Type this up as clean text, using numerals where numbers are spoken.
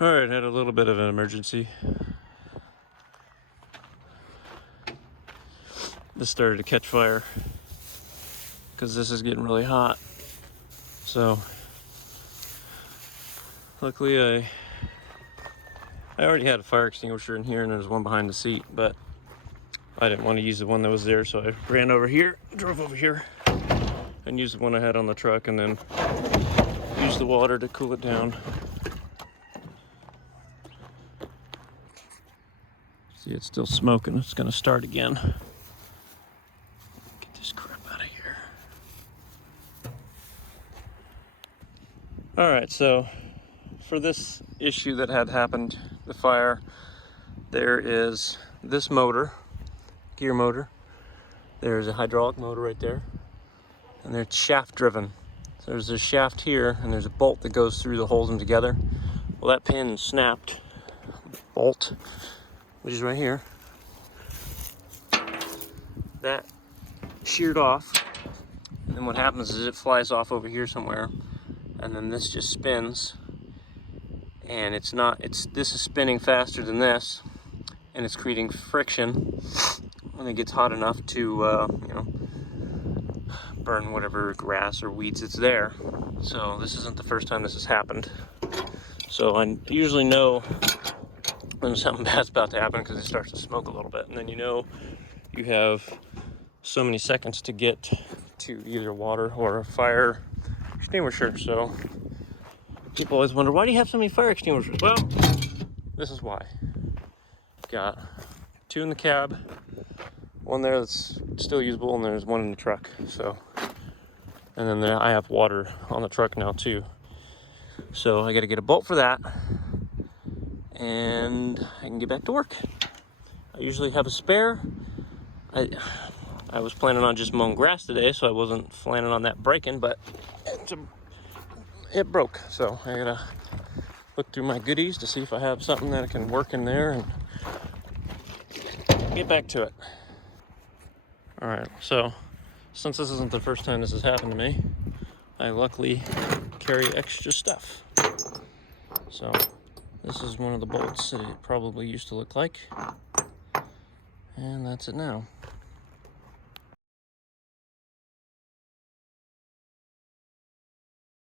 All right, had a little bit of an emergency. This started to catch fire because this is getting really hot. So luckily I already had a fire extinguisher in here and there's one behind the seat, but I didn't want to use the one that was there, so I ran over here, drove over here, and used the one I had on the truck, and then used the water to cool it down. See, it's still smoking. It's gonna start again. Get this crap out of here. All right, so for this issue that had happened, the fire, there is this motor, gear motor. There's a hydraulic motor right there, and they're shaft driven. So there's a shaft here, and there's a bolt that goes through to hold them together. Well, that pin snapped. Bolt, which is right here, that sheared off, and then what happens is it flies off over here somewhere, and then this just spins, and this is spinning faster than this, and it's creating friction when it gets hot enough to burn whatever grass or weeds that's there. So this isn't the first time this has happened. So I usually know when something bad's about to happen because it starts to smoke a little bit, and then you have so many seconds to get to either water or a fire extinguisher. So people always wonder, why do you have so many fire extinguishers? Well, this is why. Got two in the cab, one there that's still usable, and there's one in the truck. So, and then I have water on the truck now too. So I got to get a bolt for that, and I can get back to work. I usually have a spare. I was planning on just mowing grass today, so I wasn't planning on that breaking, but it broke. So I gotta look through my goodies to see if I have something that can work in there and get back to it. All right, so since this isn't the first time this has happened to me, I luckily carry extra stuff. So this is one of the bolts that it probably used to look like, and that's it now.